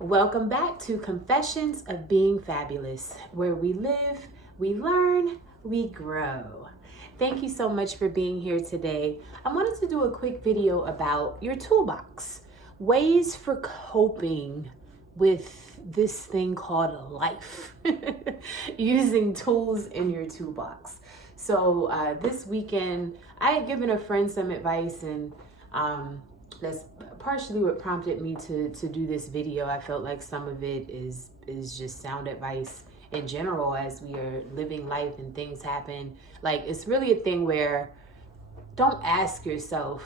Welcome back to Confessions of Being Fabulous, where we live, we learn, we grow. Thank you so much for being here today. I wanted to do a quick video about your toolbox, ways for coping with this thing called life, using tools in your toolbox. So this weekend, I had given a friend some advice, and that's partially what prompted me to do this video. I felt like some of it is just sound advice in general as we are living life and things happen. Like, it's really a thing where don't ask yourself,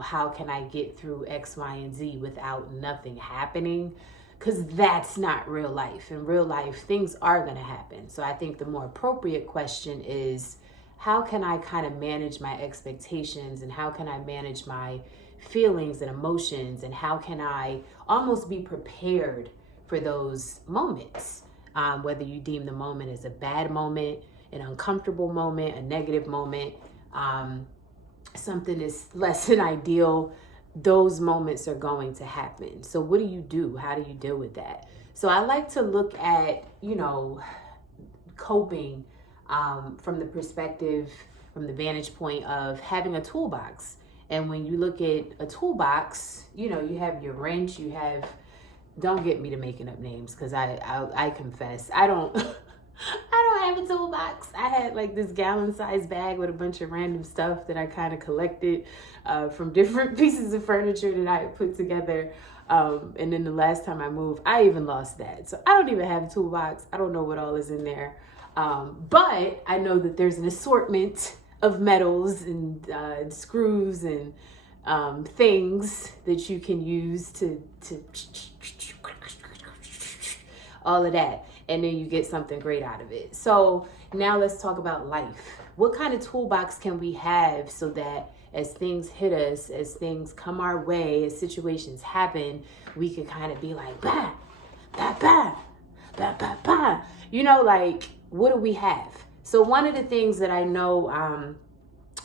how can I get through X, Y, and Z without nothing happening? Because that's not real life. In real life, things are going to happen. So I think the more appropriate question is, how can I kind of manage my expectations, and how can I manage my feelings and emotions, and how can I almost be prepared for those moments? Whether you deem the moment as a bad moment, an uncomfortable moment, a negative moment, something is less than ideal, those moments are going to happen. So what do you do? How do you deal with that? So I like to look at, coping from the perspective, from the vantage point of having a toolbox. And when you look at a toolbox, you have your wrench, don't get me to making up names, because I confess, I don't have a toolbox. I had like this gallon-sized bag with a bunch of random stuff that I kind of collected from different pieces of furniture that I had put together. And then the last time I moved, I even lost that. So I don't even have a toolbox. I don't know what all is in there. But I know that there's an assortment of metals and screws and things that you can use to all of that, and then you get something great out of it. So now let's talk about life. What kind of toolbox can we have so that as things hit us, as things come our way, as situations happen, we can kind of be like, bah, bah, bah, bah, bah, bah. Like, what do we have? So one of the things that I know, I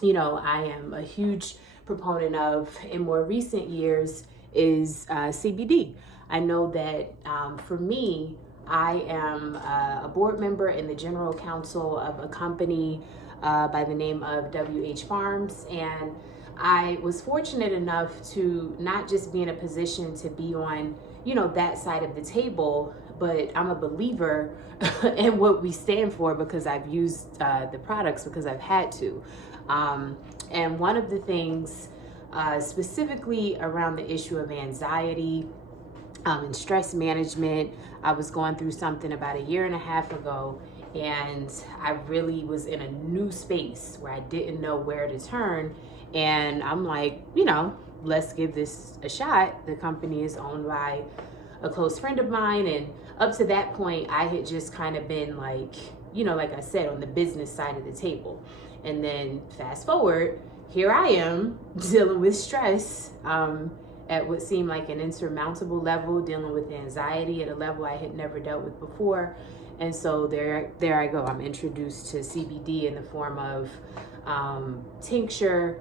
am a huge proponent of in more recent years is CBD. I know that for me, I am a board member in the general counsel of a company by the name of WH Farms, and I was fortunate enough to not just be in a position to be on, that side of the table, but I'm a believer in what we stand for because I've used the products, because I've had to. And one of the things specifically around the issue of anxiety and stress management, I was going through something about a year and a half ago, and I really was in a new space where I didn't know where to turn. And I'm like, let's give this a shot. The company is owned by a close friend of mine, and up to that point, I had just kind of been like, like I said, on the business side of the table. And then fast forward, here I am dealing with stress at what seemed like an insurmountable level, dealing with anxiety at a level I had never dealt with before. And so there I go. I'm introduced to CBD in the form of tincture.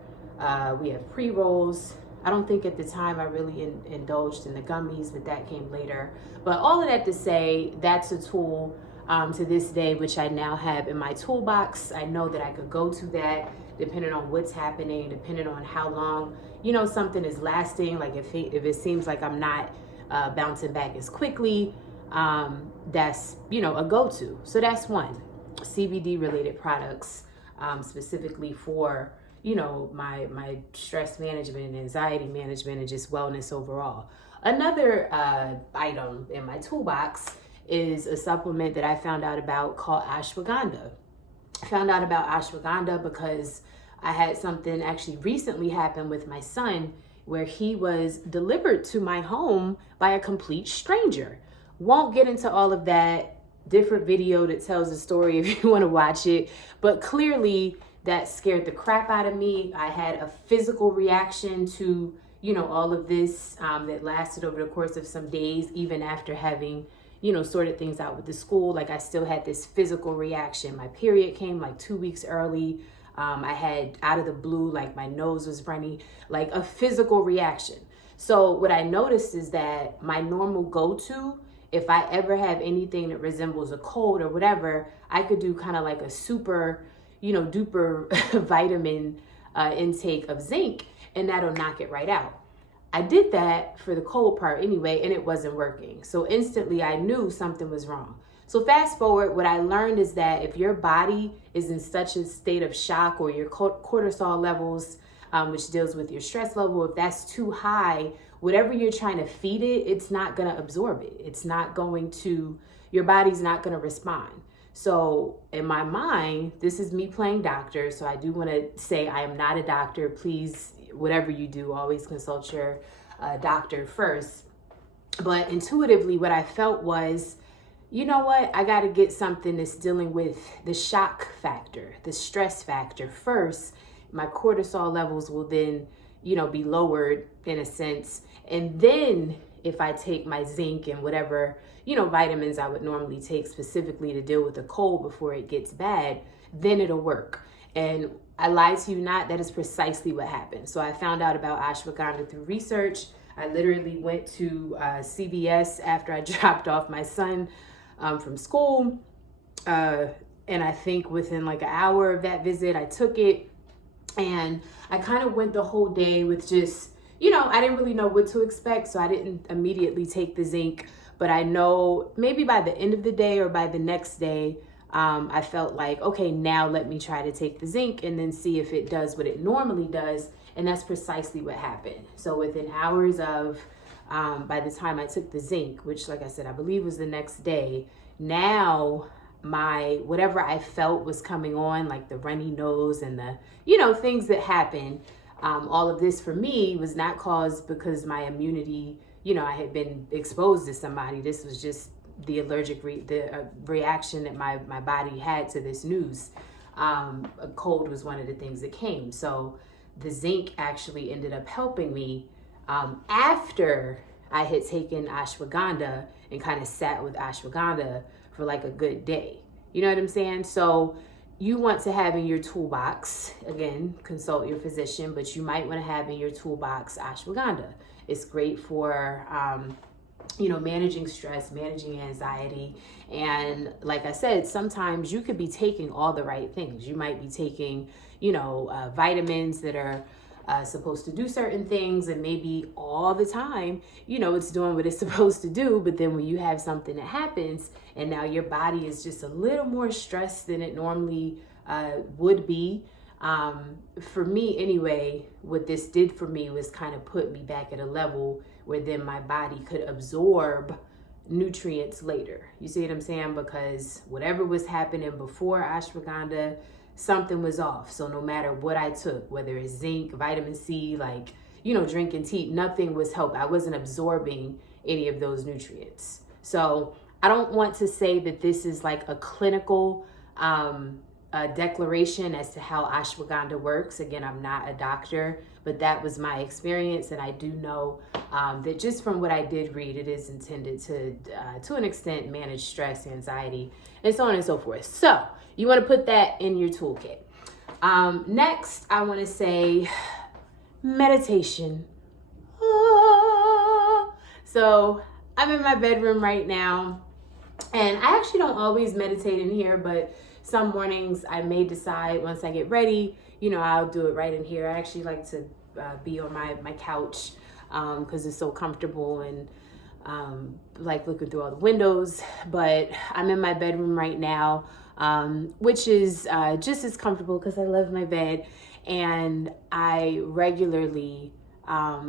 We have pre-rolls. I don't think at the time I really indulged in the gummies, but that came later. But all of that to say, that's a tool to this day, which I now have in my toolbox. I know that I could go to that depending on what's happening, depending on how long, something is lasting. Like if it seems like I'm not bouncing back as quickly, that's, a go-to. So that's one, CBD related products, specifically for, my stress management and anxiety management and just wellness overall. Another item in my toolbox is a supplement that I found out about called ashwagandha. I found out about ashwagandha because I had something actually recently happen with my son where he was delivered to my home by a complete stranger. Won't get into all of that. Different video that tells the story if you want to watch it. But clearly that scared the crap out of me. I had a physical reaction to, all of this that lasted over the course of some days, even after having, sorted things out with the school. Like, I still had this physical reaction. My period came like 2 weeks early. I had out of the blue, like my nose was runny, like a physical reaction. So what I noticed is that my normal go-to, if I ever have anything that resembles a cold or whatever, I could do kind of like a super, duper vitamin intake of zinc, and that'll knock it right out. I did that for the cold part anyway, and it wasn't working. So instantly I knew something was wrong. So fast forward, what I learned is that if your body is in such a state of shock, or your cortisol levels, which deals with your stress level, if that's too high, whatever you're trying to feed it, it's not going to absorb it. It's not going to, your body's not going to respond. So in my mind, this is me playing doctor. So I do want to say I am not a doctor. Please, whatever you do, always consult your doctor first. But intuitively, what I felt was, you know what? I got to get something that's dealing with the shock factor, the stress factor first. My cortisol levels will then, be lowered in a sense. And then if I take my zinc and whatever, vitamins I would normally take specifically to deal with the cold before it gets bad, then it'll work. And I lied to you not, that is precisely what happened. So I found out about ashwagandha through research. I literally went to CVS after I dropped off my son from school. And I think within like an hour of that visit, I took it. And I kind of went the whole day with just, I didn't really know what to expect. So I didn't immediately take the zinc. But I know maybe by the end of the day or by the next day, I felt like, okay, now let me try to take the zinc and then see if it does what it normally does. And that's precisely what happened. So within hours of, by the time I took the zinc, which like I said, I believe was the next day, now my, whatever I felt was coming on, like the runny nose and the, things that happen, all of this for me was not caused because my immunity, I had been exposed to somebody. This was just the allergic reaction that my body had to this news. A cold was one of the things that came. So the zinc actually ended up helping me after I had taken ashwagandha and kind of sat with ashwagandha for like a good day. You know what I'm saying? So you want to have in your toolbox, again, consult your physician, but you might want to have in your toolbox ashwagandha. It's great for, managing stress, managing anxiety. And like I said, sometimes you could be taking all the right things. You might be taking, vitamins that are supposed to do certain things, and maybe all the time, it's doing what it's supposed to do. But then when you have something that happens and now your body is just a little more stressed than it normally would be. For me anyway, what this did for me was kind of put me back at a level where then my body could absorb nutrients later. You see what I'm saying? Because whatever was happening before ashwagandha, something was off. So no matter what I took, whether it's zinc, vitamin C, drinking tea, nothing was helping. I wasn't absorbing any of those nutrients. So I don't want to say that this is like a clinical declaration as to how ashwagandha works. Again, I'm not a doctor, but that was my experience. And I do know that just from what I did read, it is intended to an extent, manage stress, anxiety, and so on and so forth. So you want to put that in your toolkit. Next, I want to say meditation. So I'm in my bedroom right now, and I actually don't always meditate in here, but some mornings I may decide once I get ready, I'll do it right in here. I actually like to be on my couch because it's so comfortable, and like looking through all the windows. But I'm in my bedroom right now, which is just as comfortable because I love my bed. And I regularly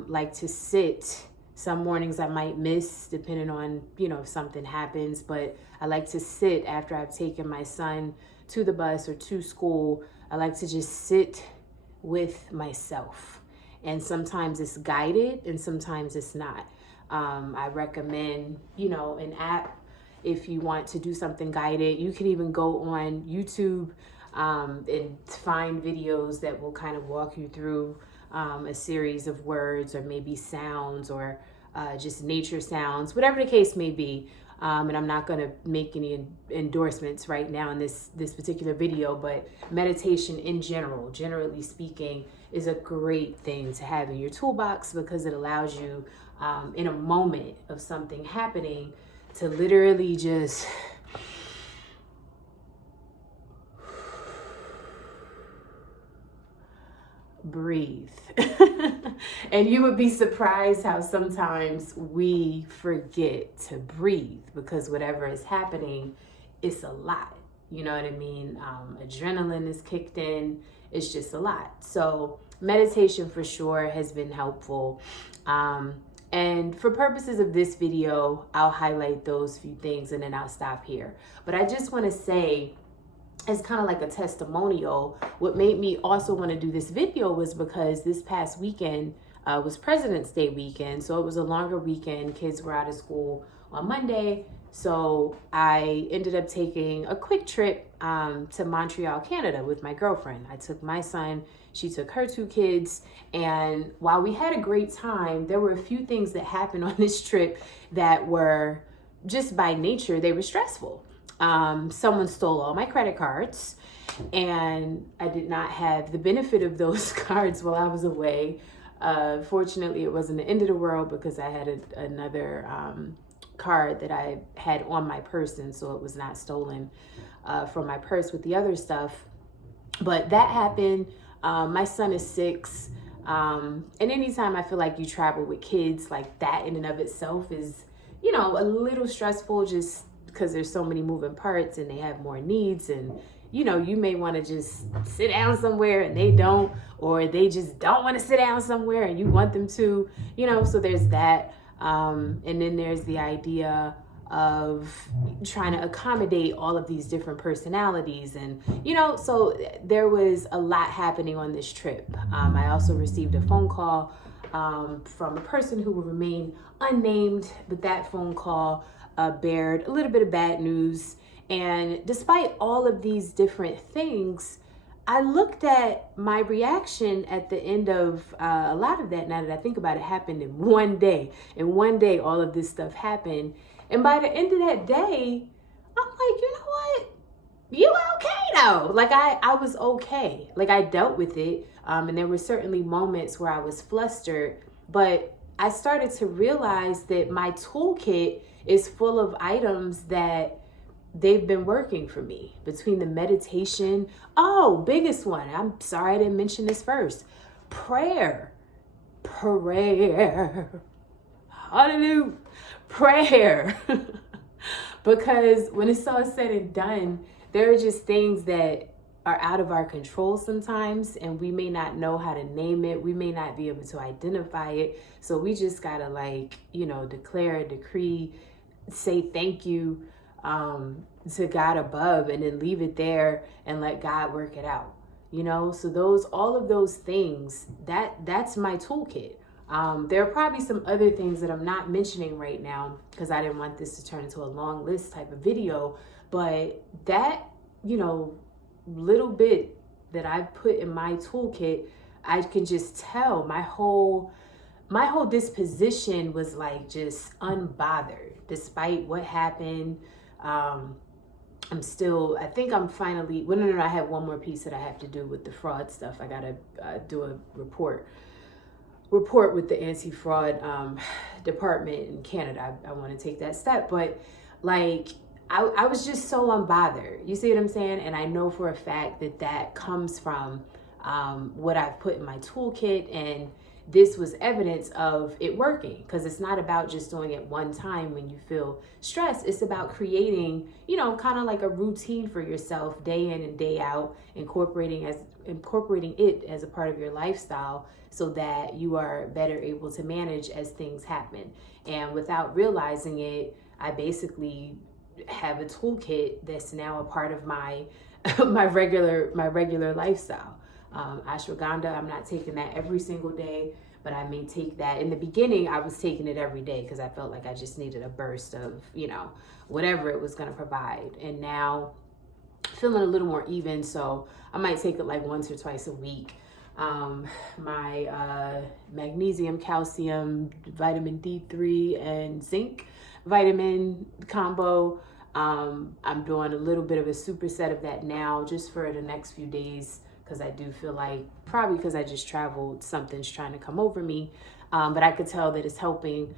like to sit. Some mornings I might miss depending on, if something happens, but I like to sit after I've taken my son to the bus or to school. I like to just sit with myself. And sometimes it's guided and sometimes it's not. I recommend, an app if you want to do something guided. You can even go on YouTube and find videos that will kind of walk you through a series of words or maybe sounds or just nature sounds, whatever the case may be. And I'm not going to make any endorsements right now in this particular video, but meditation in general, generally speaking, is a great thing to have in your toolbox, because it allows you in a moment of something happening to literally just breathe. And you would be surprised how sometimes we forget to breathe, because whatever is happening, it's a lot. You know what I mean? Adrenaline is kicked in. It's just a lot. So meditation for sure has been helpful. And for purposes of this video, I'll highlight those few things and then I'll stop here. But I just want to say, as kind of like a testimonial, what made me also want to do this video was because this past weekend was President's Day weekend. So it was a longer weekend. Kids were out of school on Monday. So I ended up taking a quick trip to Montreal, Canada with my girlfriend. I took my son, she took her 2 kids. And while we had a great time, there were a few things that happened on this trip that were just by nature, they were stressful. Someone stole all my credit cards, and I did not have the benefit of those cards while I was away. Fortunately, it wasn't the end of the world because I had another card that I had on my person, so it was not stolen from my purse with the other stuff. But that happened. My son is 6, and anytime I feel like you travel with kids, like that in and of itself is, you know, a little stressful, just because there's so many moving parts and they have more needs, and you know, you may want to just sit down somewhere and they don't, or they just don't want to sit down somewhere and you want them to, you know, so there's that. And then there's the idea of trying to accommodate all of these different personalities. And, you know, so there was a lot happening on this trip. I also received a phone call from a person who will remain unnamed, but that phone call bared a little bit of bad news. And despite all of these different things, I looked at my reaction at the end of a lot of that. Now that I think about it, happened in one day. In one day, all of this stuff happened. And by the end of that day, I'm like, you know what? You were okay though. Like I was okay. Like I dealt with it. And there were certainly moments where I was flustered, but I started to realize that my toolkit is full of items that they've been working for me. Between the meditation, biggest one, I'm sorry I didn't mention this first, prayer, hallelujah, prayer. Because when it's all said and done, there are just things that are out of our control sometimes, and we may not know how to name it. We may not be able to identify it. So we just gotta, like, you know, declare, decree, say thank you to God above, and then leave it there and let God work it out. You know, so all of those things, that's my toolkit. There are probably some other things that I'm not mentioning right now because I didn't want this to turn into a long list type of video, but that, you know, little bit that I've put in my toolkit, I can just tell my whole disposition was like just unbothered despite what happened. I have one more piece that I have to do with the fraud stuff. I gotta do a report with the anti-fraud department in Canada. I want to take that step, but like I was just so unbothered. You see what I'm saying? And I know for a fact that comes from what I've put in my toolkit, and this was evidence of it working, because it's not about just doing it one time when you feel stressed. It's about creating, you know, kind of like a routine for yourself day in and day out, incorporating it as a part of your lifestyle so that you are better able to manage as things happen. And without realizing it, I basically have a toolkit that's now a part of my my regular lifestyle. Ashwagandha, I'm not taking that every single day, but I may take that. In the beginning, I was taking it every day because I felt like I just needed a burst of, you know, whatever it was going to provide. And now feeling a little more even, so I might take it like once or twice a week. My magnesium, calcium, vitamin D3, and zinc vitamin combo. I'm doing a little bit of a superset of that now just for the next few days because I do feel like, probably because I just traveled, something's trying to come over me. But I could tell that it's helping.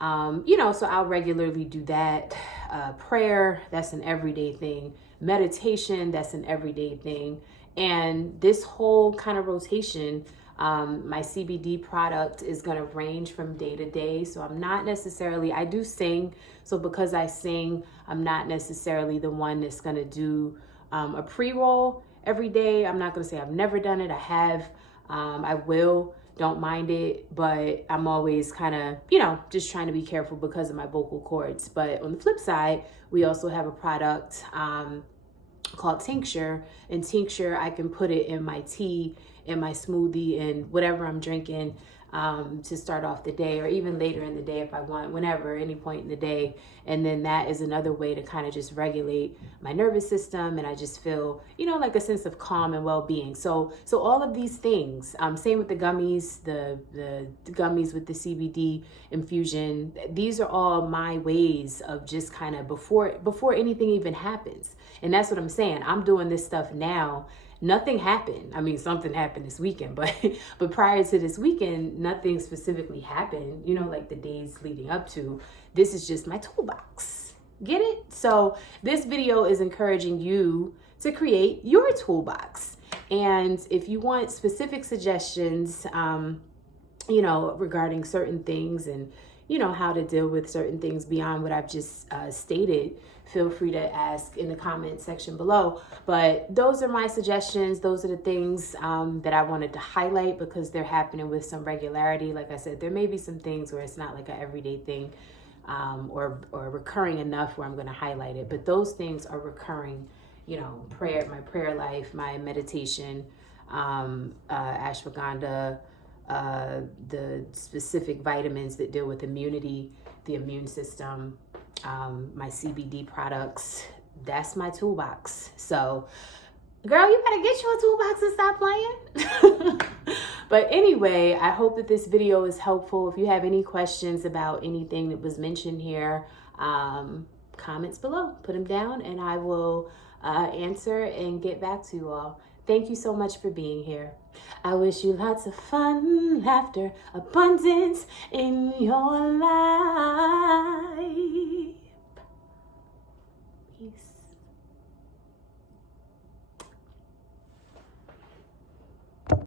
So I'll regularly do that. Prayer, that's an everyday thing. Meditation, that's an everyday thing. And this whole kind of rotation, my CBD product is going to range from day to day. So I'm not necessarily, I do sing. So because I sing, I'm not necessarily the one that's going to do a pre-roll every day. I'm not going to say I've never done it. I have. I will. Don't mind it, but I'm always kind of, just trying to be careful because of my vocal cords. But on the flip side, we also have a product called tincture. And tincture, I can put it in my tea, in my smoothie, and whatever I'm drinking to start off the day, or even later in the day if I want, whenever, any point in the day. And then that is another way to kind of just regulate my nervous system, and I just feel, like a sense of calm and well-being. So all of these things, same with the gummies, the gummies with the CBD infusion, these are all my ways of just kind of before anything even happens. And that's what I'm saying. I'm doing this stuff now. Nothing happened. I mean, something happened this weekend, but prior to this weekend, nothing specifically happened, like the days leading up to. This is just my toolbox. Get it? So this video is encouraging you to create your toolbox. And if you want specific suggestions, regarding certain things and, how to deal with certain things beyond what I've just stated, feel free to ask in the comment section below. But those are my suggestions. Those are the things that I wanted to highlight because they're happening with some regularity. Like I said, there may be some things where it's not like an everyday thing or recurring enough where I'm going to highlight it. But those things are recurring, prayer, my prayer life, my meditation, ashwagandha, the specific vitamins that deal with immunity, the immune system, my CBD products. That's my toolbox. So, girl, you better get you a toolbox and stop playing. But anyway, I hope that this video is helpful. If you have any questions about anything that was mentioned here, comments below, put them down, and I will answer and get back to you all. Thank you so much for being here. I wish you lots of fun, laughter, abundance in your life.